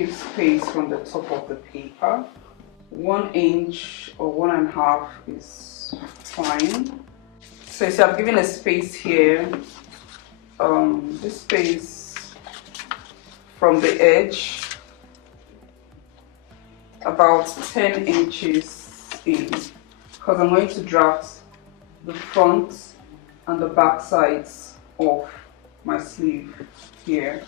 give space from the top of the paper. 1 inch or 1.5 is fine. So you see I've given a space here, this space from the edge, about 10 inches in, because I'm going to draft the front and the back sides of my sleeve here.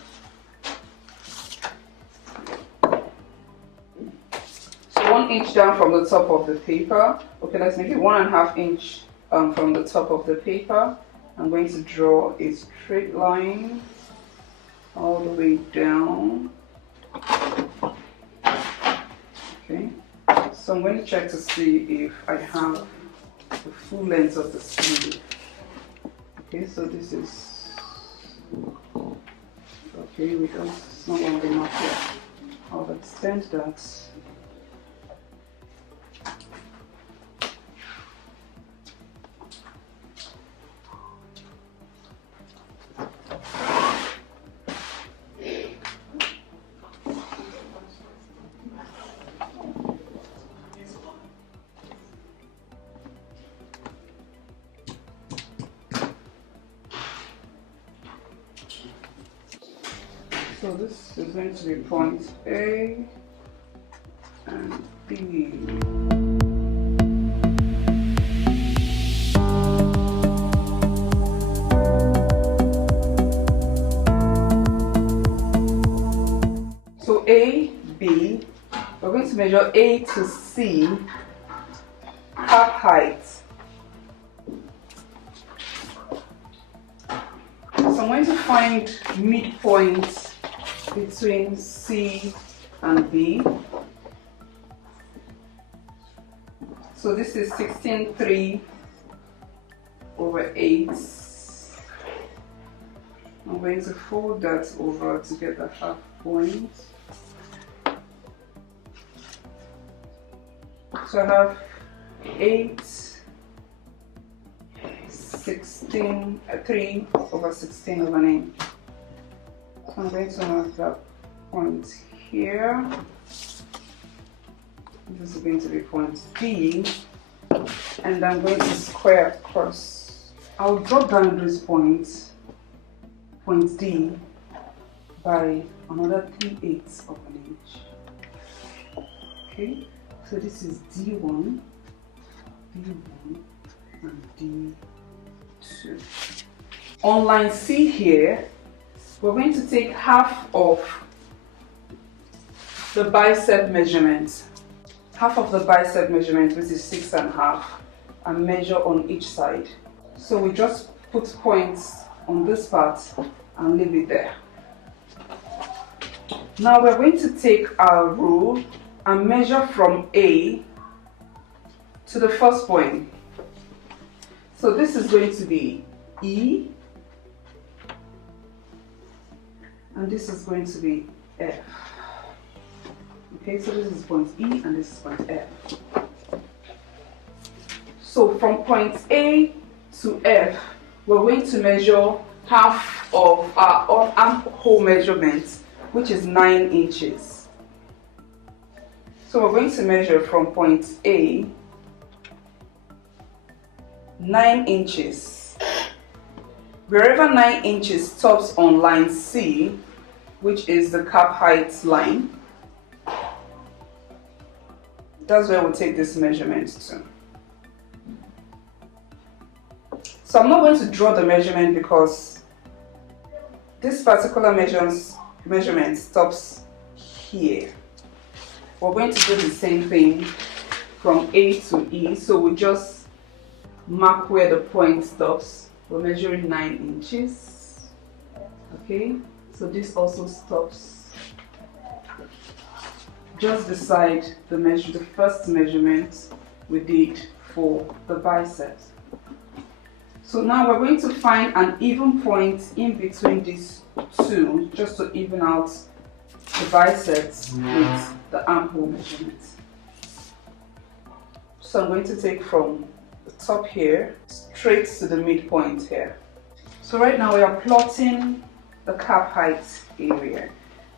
So 1 inch down from the top of the paper. Okay, let's make it 1.5 inch from the top of the paper. I'm going to draw a straight line all the way down. Okay, so I'm going to check to see if I have the full length of the sleeve. Okay, so this is okay, because it's not long enough yet. I'll extend that. So this is going to be point A and B. So A, B, we're going to measure A to C, cap height. So I'm going to find midpoint between C and B. So this is 16.3 over 8. I'm going to fold that over to get the half point. So I have 8, 16, 3 over 16 over 9. So I'm going to have that point here. This is going to be point D, and I'm going to square across. I'll drop down this point D, by another 3/8 of an inch. Okay, so this is D1, D1, and D2. On line C here, we're going to take half of the bicep measurement. Half of the bicep measurement, which is 6.5, and measure on each side. So we just put points on this part and leave it there. Now we're going to take our rule and measure from A to the first point. So this is going to be E, and this is going to be F. Okay, so this is point E and this is point F. So from point A to F, we're going to measure half of our armhole measurement, which is 9 inches. So we're going to measure from point A 9 inches. Wherever 9 inches stops on line C, which is the cap height line, that's where we'll take this measurement to. So I'm not going to draw the measurement because this particular measurement stops here. We're going to do the same thing from A to E, so we just mark where the point stops. We're measuring 9 inches. Okay, so this also stops just beside the first measurement we did for the biceps. So now we're going to find an even point in between these two, just to even out the biceps with the armhole measurement. So I'm going to take from the top here straight to the midpoint here. So right now we are plotting the cap height area.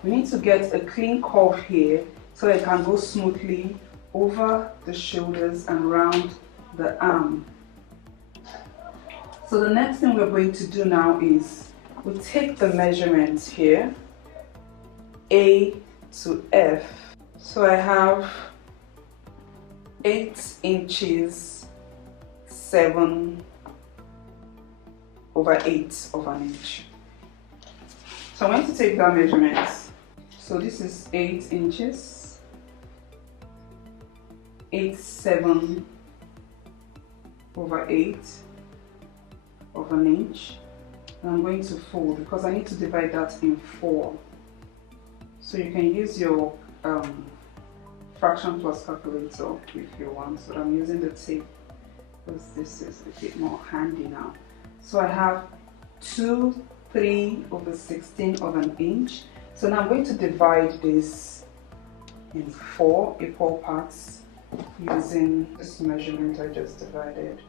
We need to get a clean curve here so it can go smoothly over the shoulders and around the arm. So the next thing we're going to do now is we take the measurements here, A to F. So I have 8 inches 7/8 of an inch. So I'm going to take that measurement. So this is 8 inches, 7/8 of an inch, and I'm going to fold because I need to divide that in 4. So you can use your fraction plus calculator if you want, but I'm using the tape because this is a bit more handy now. So I have 2/3/16 of an inch. So now I'm going to divide this in 4 equal parts using this measurement I just divided.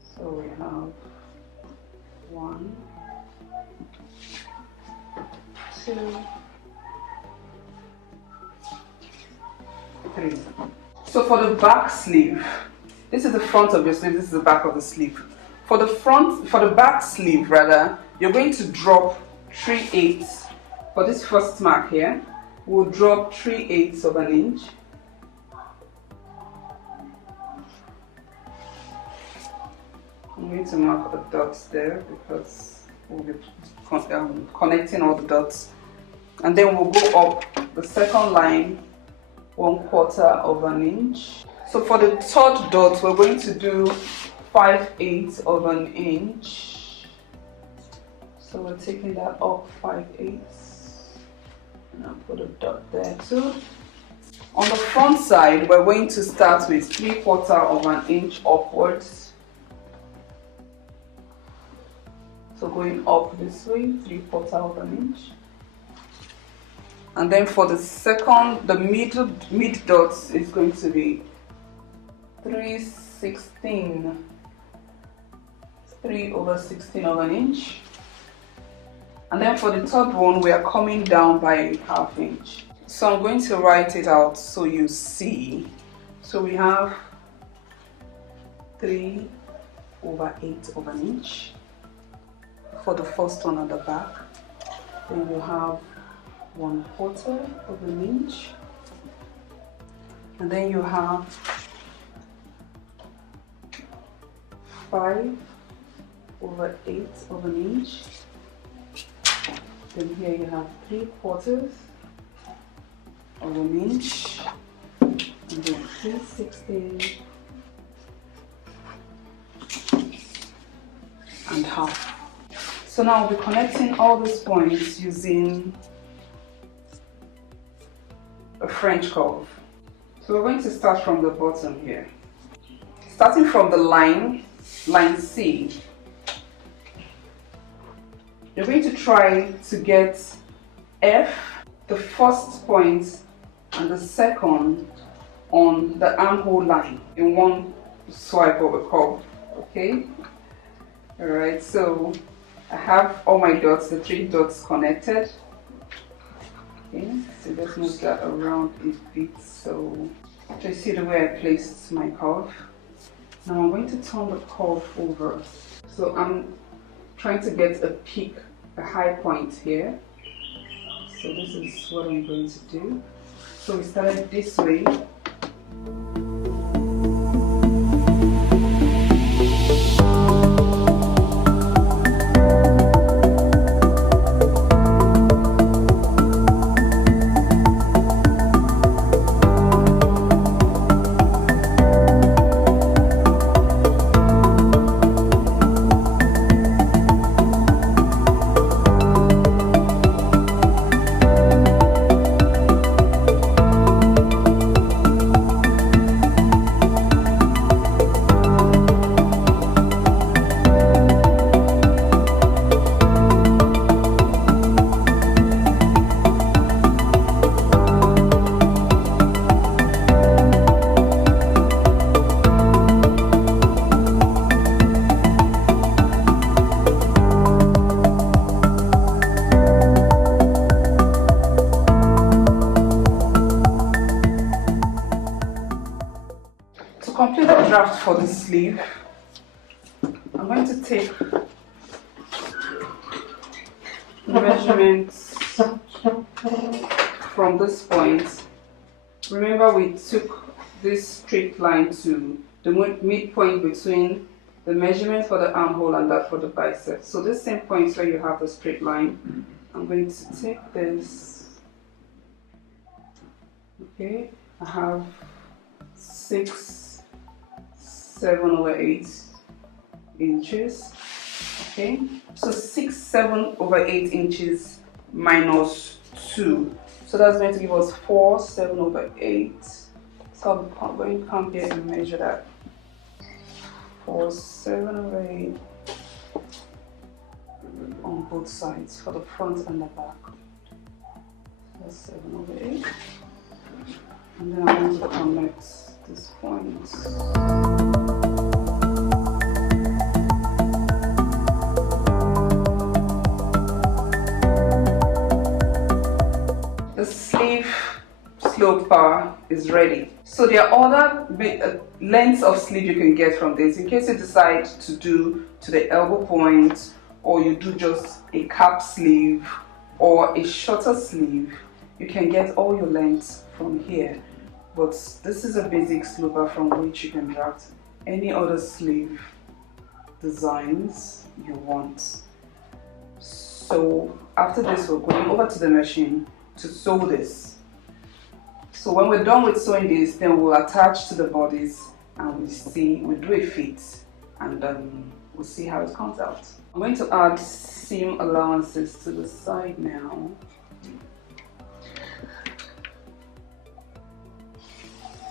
So we have 1, 2, 3. So for the back sleeve, this is the front of your sleeve, this is the back of the sleeve. For the back sleeve rather, you're going to drop 3/8. For this first mark here, we'll drop 3/8 of an inch. I'm going to mark the dots there because we'll be connecting all the dots. And then we'll go up the second line 1/4 of an inch. So for the third dot, we're going to do 5/8 of an inch. So we're taking that up 5/8. And I'll put a dot there too. On the front side, we're going to start with 3/4 of an inch upwards. So going up this way, 3/4 of an inch. And then for the second, the mid dots is going to be 3/16 of an inch. And then for the third one, we are coming down by 1/2 inch. So I'm going to write it out so you see. So we have 3/8 of an inch for the first one at the back. Then you have 1/4 of an inch. And then you have 5/8 of an inch. Then here you have 3/4 of an inch, and then 3/16 and half. So now we'll be connecting all these points using a French curve. So we're going to start from the bottom here. Starting from the line C, you're going to try to get F, the first point, and the second on the armhole line in one swipe of a curve, okay? Alright, so I have all my dots, the 3 dots connected. Okay, so just move that around a bit so you see the way I placed my curve. Now I'm going to turn the curve over. So I'm trying to get a peak, a high point here. So this is what I'm going to do. So we started this way. draft for the sleeve. I'm going to take measurements from this point. Remember, we took this straight line to the midpoint between the measurement for the armhole and that for the bicep. So this same point where you have the straight line, I'm going to take this. Okay, I have 6, 7/8 inches. Okay, so 6, 7/8 inches minus 2. So that's going to give us 4, 7/8. So I'm going to come here and measure that. 4, 7/8 on both sides for the front and the back. That's 7/8. And then I'm going to connect this point. The sleeve slope bar is ready. So there are other lengths of sleeve you can get from this in case you decide to do to the elbow point, or you do just a cap sleeve or a shorter sleeve. You can get all your lengths from here, but this is a basic slope bar from which you can draft any other sleeve designs you want. So after this, we're going over to the machine to sew this. So when we're done with sewing this, then we'll attach to the bodies and we'll do a fit, and we'll see how it comes out. I'm going to add seam allowances to the side now.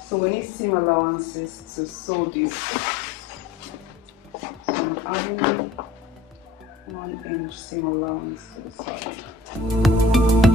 So we need seam allowances to sew this. So I'm adding 1 inch seam allowance to the side.